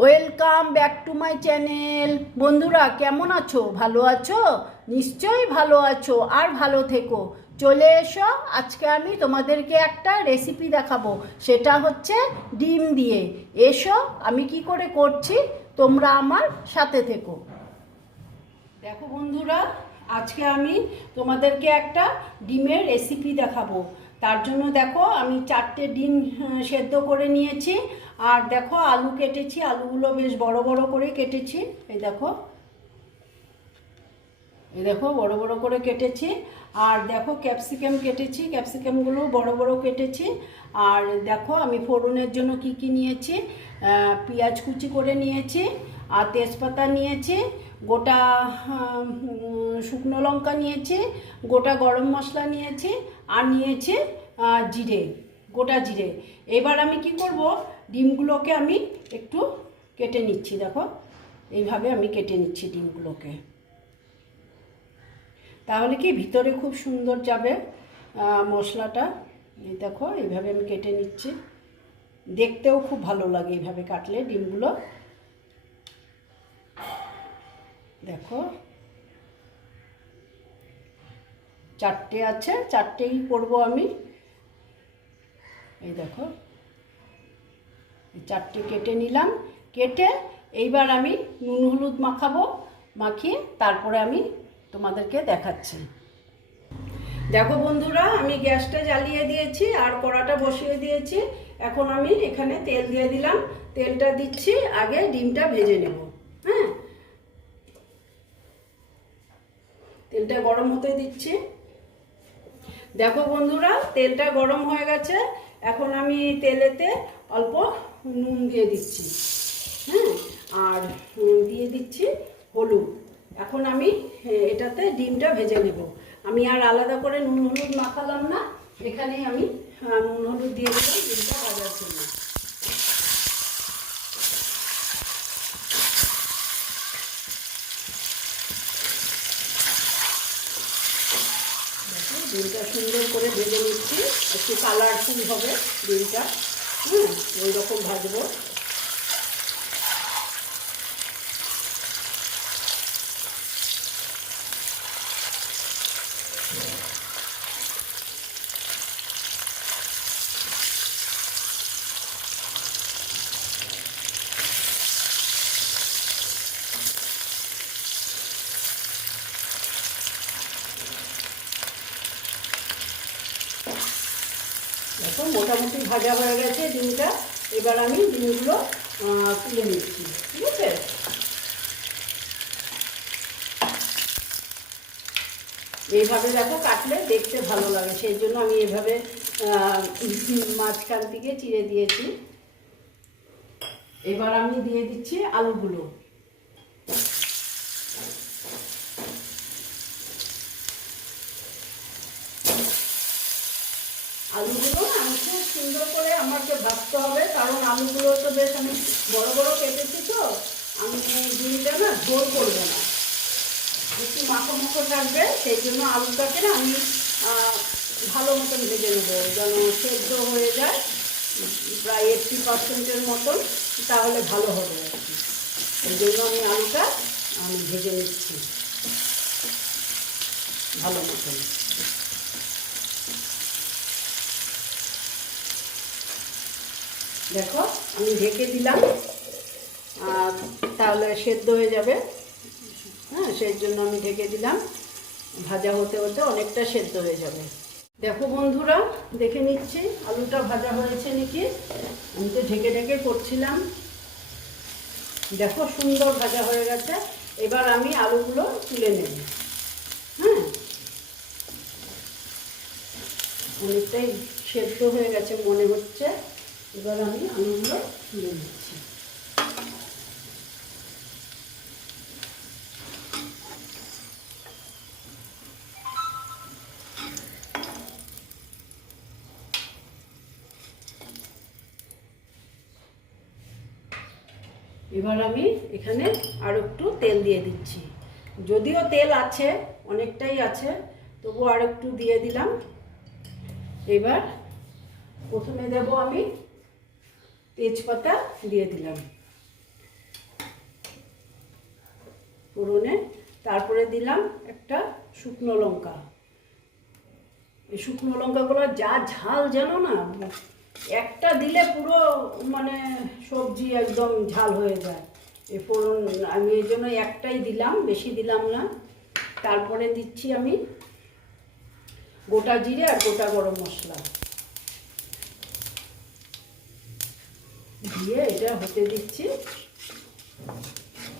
Welcome back to my channel বন্ধুরা, কেমন আছো? ভালো আছো? নিশ্চয়ই ভালো আছো আর ভালো থেকো। চলে এসো, আজকে আমি তোমাদেরকে একটা রেসিপি দেখাবো। সেটা হচ্ছে ডিম দিয়ে। এসো, আমি কি করে করছি? তোমরা আমার সাথে থেকো। দেখো বন্ধুরা, আজকে আমি তোমাদেরকে একটা ডিমের রেসিপি দেখাবো। তার জন্য দেখো আমি চারটে ডিম সেদ্ধ করে নিয়েছি। আর দেখো আলু কেটেছি, আলুগুলো বেশ বড় বড় করে কেটেছি। এই দেখো। এই দেখো, বড় বড় করে কেটেছি। আর দেখো ক্যাপসিকাম কেটেছি, ক্যাপসিকামগুলো বড় বড় কেটেছি। আর দেখো আমি ফোড়নের জন্য কি কি নিয়েছি? পেঁয়াজ কুচি করে নিয়েছি, আর তেজপাতা নিয়েছি, গোটা শুকনো লঙ্কা নিয়েছি, গোটা গরম মশলা নিয়েছি, আর নিয়েছি জিরে, গোটা জিরে। এবার আমি কি করব? ডিমগুলোকে আমি একটু কেটে নিচ্ছি, দেখো। এইভাবে আমি কেটে নিচ্ছি ডিমগুলোকে। তাহলে কি ভিতরে খুব সুন্দর যাবে মশলাটা? এই দেখো, এইভাবে আমি কেটে নিচ্ছি। দেখতেও খুব ভালো লাগে এইভাবে কাটলে ডিমগুলো। দেখো। চারটে আছে, চারটেই করব আমি। এই দেখো। চারটে কেটে নিলাম। কেটে এইবার আমি নুন হলুদ মাখাবো, মাখিয়ে তারপরে আমি তোমাদেরকে দেখাচ্ছি। দেখো বন্ধুরা, আমি গ্যাসটা জ্বালিয়ে দিয়েছি আর কড়াটা বসিয়ে দিয়েছি। এখন আমি এখানে তেল দিয়ে দিলাম। তেলটা দিচ্ছি, আগে ডিমটা ভেজে নেব। হ্যাঁ? তেলটা গরম হতে দিচ্ছি। দেখো বন্ধুরা, তেলটা গরম হয়ে গেছে। এখন আমি তেলেতে অল্প নুন দিয়ে দিচ্ছি। হ্যাঁ? আর দিয়ে দিচ্ছি হলুদ। এখন আমি এটাতে ডিমটা ভেজে নেব। আমি আর আলাদা করে নুন হলুদ মাখালাম না। এখানেই আমি নুন হলুদ দিয়ে দিলাম, ডিমটা ভাজার জন্য দেখো, ডিমটা সুন্দর করে ভেজে নিচ্ছি একটু কালারফুল হবে ডিমটা। হুম ওই রকম ভাজবো দেখো মোটামুটি ভাজা হয়ে গেছে ডিমটা। এবার আমি ডিমগুলো তুলে নিচ্ছি। ঠিক আছে? এইভাবে দেখো কাটলে দেখতে ভালো লাগে। সেই জন্য আমি এভাবে মাঝখান থেকে চিড়ে দিয়েছি। এবার আমি দিয়ে দিচ্ছি আলুগুলো। আলুগুলো না খুব সুন্দর করে আমাকে ভাজতে হবে, কারণ আলুগুলো তো বেশ আমি বড় বড় কেটেছি তো, আমি ডিমটা না ঝোল করব না। একটু মাখো মাখো থাকবে, সেই জন্য আলুটাকে না আমি ভালো মতন ভেজে নেব, যেন সেদ্ধ হয়ে যায়, প্রায় এইটটি পার্সেন্টের মতন, তাহলে ভালো হবে আর কি। এই জন্য আমি আলুটা, আমি ভেজে নিচ্ছি, ভালো মতন। দেখো, আমি ঢেকে দিলাম। আর তাহলে সেদ্ধ হয়ে যাবে। হ্যাঁ সেই জন্য আমি ঢেকে দিলাম। ভাজা হতে হতে অনেকটা সেদ্ধ হয়ে যাবে। দেখো বন্ধুরা, দেখে নিচ্ছি, আলুটা ভাজা হয়েছে নাকি? আমি তো ঢেকে ঢেকে করছিলাম। দেখো সুন্দর ভাজা হয়ে গেছে। এবার আমি আলুগুলো তুলে নেব। হ্যাঁ। অনেকটাই সেদ্ধ হয়ে গেছে মনে হচ্ছে। এবার আমি আলুগুলো তুলে নিচ্ছি। এবার আমি এখানে আর একটু তেল দিয়ে দিচ্ছি। যদিও তেল আছে, অনেকটাই আছে তবু আর একটু দিয়ে দিলাম। এবার প্রথমে দেব আমি তেজপাতা দিয়ে দিলাম। ফোড়নে তারপরে দিলাম একটা শুকনো লঙ্কা। এই শুকনো লঙ্কাগুলো যা ঝাল যেন না, একটা দিলে পুরো মানে সবজি একদম ঝাল হয়ে যায়। এই ফোড়ন আমি এই জন্য একটাই দিলাম, বেশি দিলাম না। তারপরে দিচ্ছি আমি গোটা জিরে আর গোটা গরম মশলা। দিয়ে এটা হতে দিচ্ছি।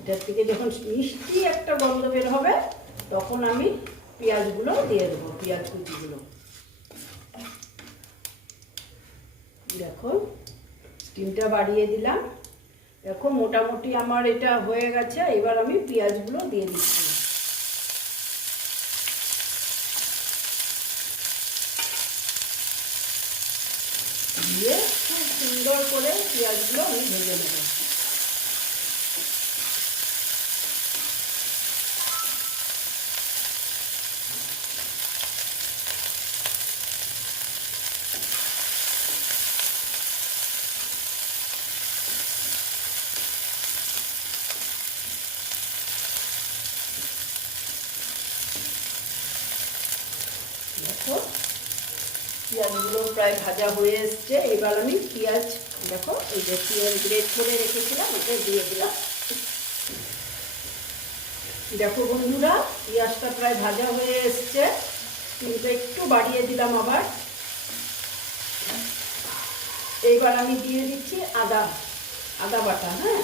এটার থেকে যখন মিষ্টি একটা গন্ধ বের হবে, তখন আমি পেঁয়াজগুলো দিয়ে দেবো, পেঁয়াজ কুচিগুলো। দেখো, স্টিমটা বাড়িয়ে দিলাম। দেখো, মোটামুটি আমার এটা হয়ে গেছে, এবার আমি পেঁয়াজগুলো দিয়ে দিচ্ছি। দিয়ে সুন্দর করে পেঁয়াজগুলো আমি ভেজে নেব। দেখো পেঁয়াজগুলো প্রায় ভাজা হয়ে এসছে। এবার আমি পেঁয়াজ, দেখো, এই যে পেঁয়াজ গ্রেট করে রেখেছিলাম, ওটা দিয়ে দিলাম। দেখো বন্ধুরা, পেঁয়াজটা প্রায় ভাজা হয়ে এসছে। কিন্তু একটু বাড়িয়ে দিলাম আবার। এইবার আমি দিয়ে দিচ্ছি আদা আদা বাটা হ্যাঁ?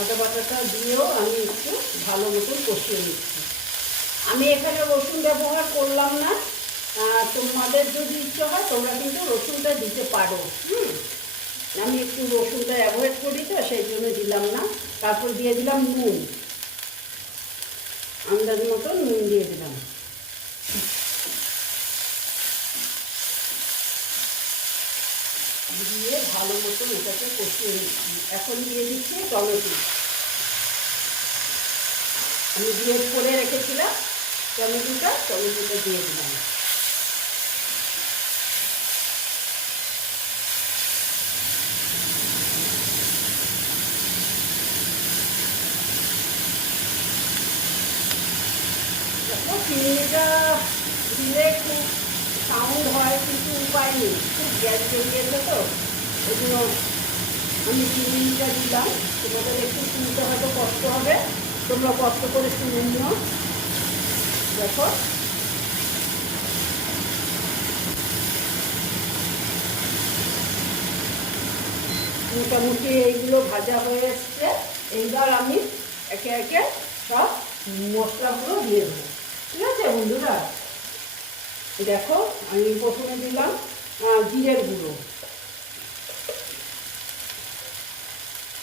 আদা বাটাটা দিয়েও আমি একটু ভালো মতন কষিয়ে নিচ্ছি। আমি এখানে রসুন ব্যবহার করলাম না। তোমাদের যদি ইচ্ছে হয়, তোমরা কিন্তু রসুনটা দিতে পারো। হুম। আমি একটু রসুনটা অ্যাভয়েড করি তো, সেই জন্য দিলাম না। তারপর দিয়ে দিলাম নুন। আন্দাজ মতো নুন দিয়ে দিলাম। দিয়ে ভালো মতো এটাকে কষিয়ে নিচ্ছি। এখন দিয়ে দিচ্ছি টমেটো। আমি দিয়ে করে রেখেছিলাম, টমেটোটা টমেটোটা দিয়ে দিলাম। চিনিটা দিলে খুব সাউন্ড হয়, কিন্তু উপায় নেই। খুব গ্যাস বেরিয়েছে তো, ওই জন্য আমি চিনিটা দিলাম। তোমাদের একটু শুনতে হয়তো কষ্ট হবে। তোমরা কষ্ট করে শুনে নিও। দেখো। মোটামুটি এইগুলো ভাজা হয়ে এসছে। এইবার আমি একে একে সব মশলাগুলো দিয়ে দেবো। ঠিক আছে বন্ধুরা? দেখো, আমি প্রথমে দিলাম জিরের গুঁড়ো।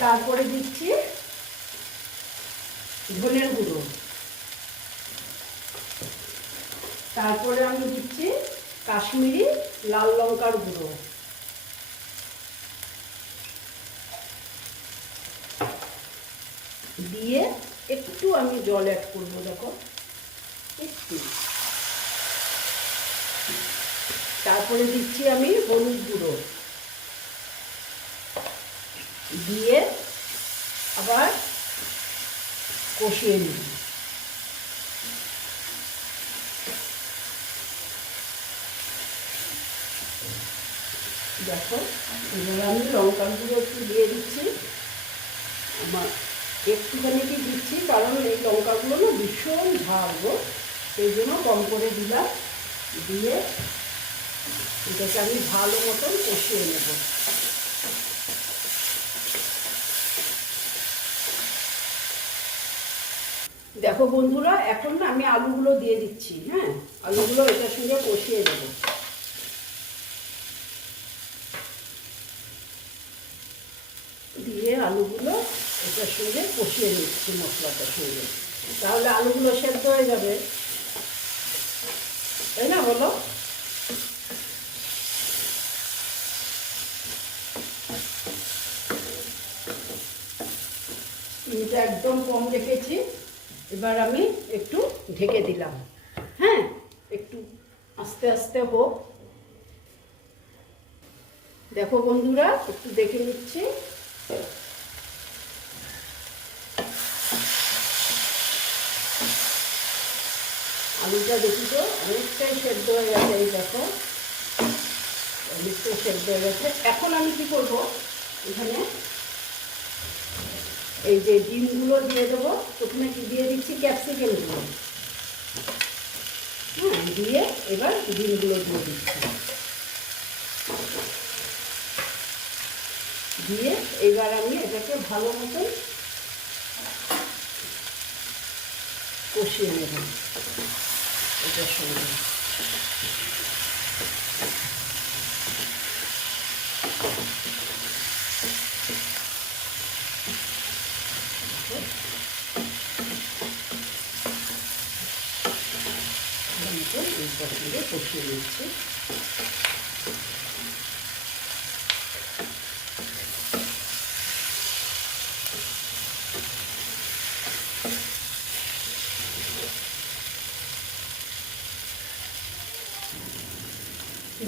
তারপরে দিচ্ছি ধনের গুঁড়ো। তারপরে আমি দিচ্ছি কাশ্মীরি লাল লঙ্কার গুঁড়ো। দিয়ে একটু আমি জল অ্যাড করব, দেখো। একটু। তারপরে দিচ্ছি আমি হলুদ গুঁড়ো। দিয়ে আবার কষিয়ে নিই দেখো, এবার আমি লঙ্কা গুঁড়ো একটু দিয়ে দিচ্ছি। আমার একটুখানি কি দিচ্ছি? কারণ এই লঙ্কাগুলো না ভীষণ গো। সেই জন্য কম করে দিলাম। দিয়ে এটাকে আমি ভালো মতন কষিয়ে নেব। দেখো বন্ধুরা, এখন না আমি আলুগুলো দিয়ে দিচ্ছি হ্যাঁ? আলুগুলো এটার সঙ্গে কষিয়ে দেবো দিয়ে আলুগুলো এটার সঙ্গে কষিয়ে নিচ্ছি মশলাটার সঙ্গে। তাহলে আলুগুলো সেদ্ধ হয়ে যাবে। তাই না, বলো। চিনিটা একদম কম রেখেছি। এবার আমি একটু ঢেকে দিলাম। হ্যাঁ একটু আস্তে আস্তে হোক। দেখো বন্ধুরা, একটু দেখে নিচ্ছি। আলুটা দেখি তো, অনেকটাই সেদ্ধ হয়ে গেছে এই দেখো। অনেকটাই সেদ্ধ হয়ে গেছে। এখন আমি কি করব? এখানে এই যে ডিমগুলো দিয়ে দেবো, প্রথমে কি দিয়ে দিচ্ছি? ক্যাপসিকামগুলো হ্যাঁ দিয়ে এবার ডিমগুলো দিয়ে দিচ্ছি। দিয়ে এবার আমি এটাকে ভালো মতন কষিয়ে নেব। এটার সঙ্গে কষিয়ে নিচ্ছি।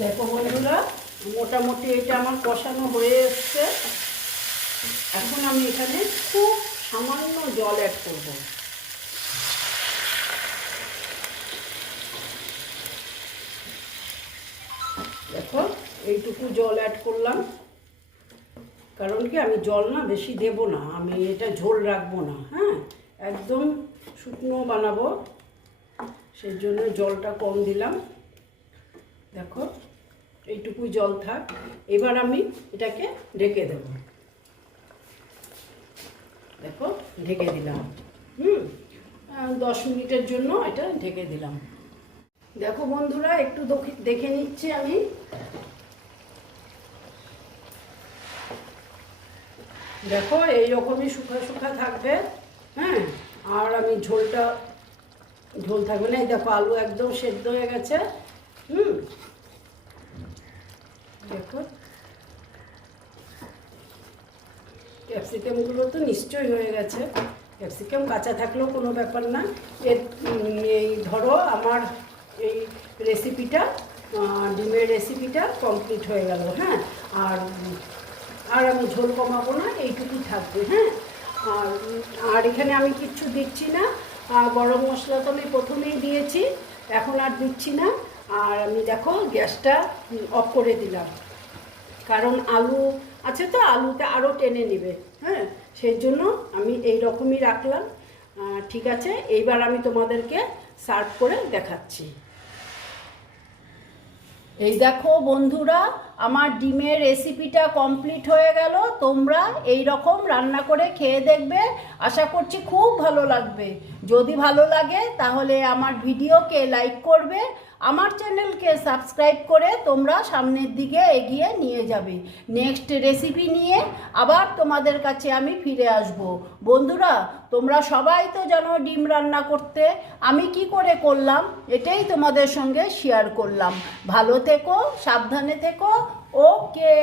দেখো বন্ধুরা, মোটামুটি এটা আমার কষানো হয়ে এসছে। এখন আমি এখানে খুব সামান্য জল অ্যাড করব। দেখো, এইটুকু জল অ্যাড করলাম। কারণ কি, আমি জল না বেশি দেব না, আমি এটা ঝোল রাখব না হ্যাঁ? একদম শুকনো বানাবো। সেই জন্য জলটা কম দিলাম। দেখো এইটুকুই জল থাক। এবার আমি এটাকে ঢেকে দেব। দেখো, ঢেকে দিলাম। হুম? দশ মিনিটের জন্য এটা ঢেকে দিলাম। দেখো বন্ধুরা, একটু দখি- নিচ্ছি আমি। দেখো, এইরকমই শুকা শুকা থাকবে। হ্যাঁ? আর আমি ঝোলটা, ঝোল থাকবে না। এই দেখো, আলু একদম সেদ্ধ হয়ে গেছে। হুম? দেখো ক্যাপসিকামগুলো তো নিশ্চয়ই হয়ে গেছে। ক্যাপসিকাম কাঁচা থাকলেও কোনো ব্যাপার না। এর এই ধরো আমার এই রেসিপিটা ডিমের রেসিপিটা কমপ্লিট হয়ে গেল হ্যাঁ? আর আর আমি ঝোল কমাবো না এইটুকুই থাকবে হ্যাঁ? আর আর এখানে আমি কিচ্ছু দিচ্ছি না। গরম মশলা তো আমি প্রথমেই দিয়েছি, এখন আর দিচ্ছি না। আর আমি দেখো গ্যাসটা অফ করে দিলাম। কারণ আলু আছে তো আলুতে আরও টেনে নেবে। হ্যাঁ সেই জন্য আমি এই রকমই রাখলাম ঠিক আছে, এইবার আমি তোমাদেরকে সার্ভ করে দেখাচ্ছি। এই দেখো বন্ধুরা, আমার ডিমের রেসিপিটা কমপ্লিট হয়ে গেল। তোমরা এই রকম রান্না করে খেয়ে দেখবে। আশা করছি খুব ভালো লাগবে। যদি ভালো লাগে, তাহলে আমার ভিডিওকে লাইক করবে। আমার চ্যানেলকে সাবস্ক্রাইব করে তোমরা সামনের দিকে এগিয়ে নিয়ে যাবে। নেক্সট রেসিপি নিয়ে আবার তোমাদের কাছে আমি ফিরে আসব। বন্ধুরা, তোমরা সবাই তো জানো ডিম রান্না করতে। আমি কি করে করলাম? এটাই তোমাদের সঙ্গে শেয়ার করলাম। ভালো থেকো, সাবধানে থেকো। ওকে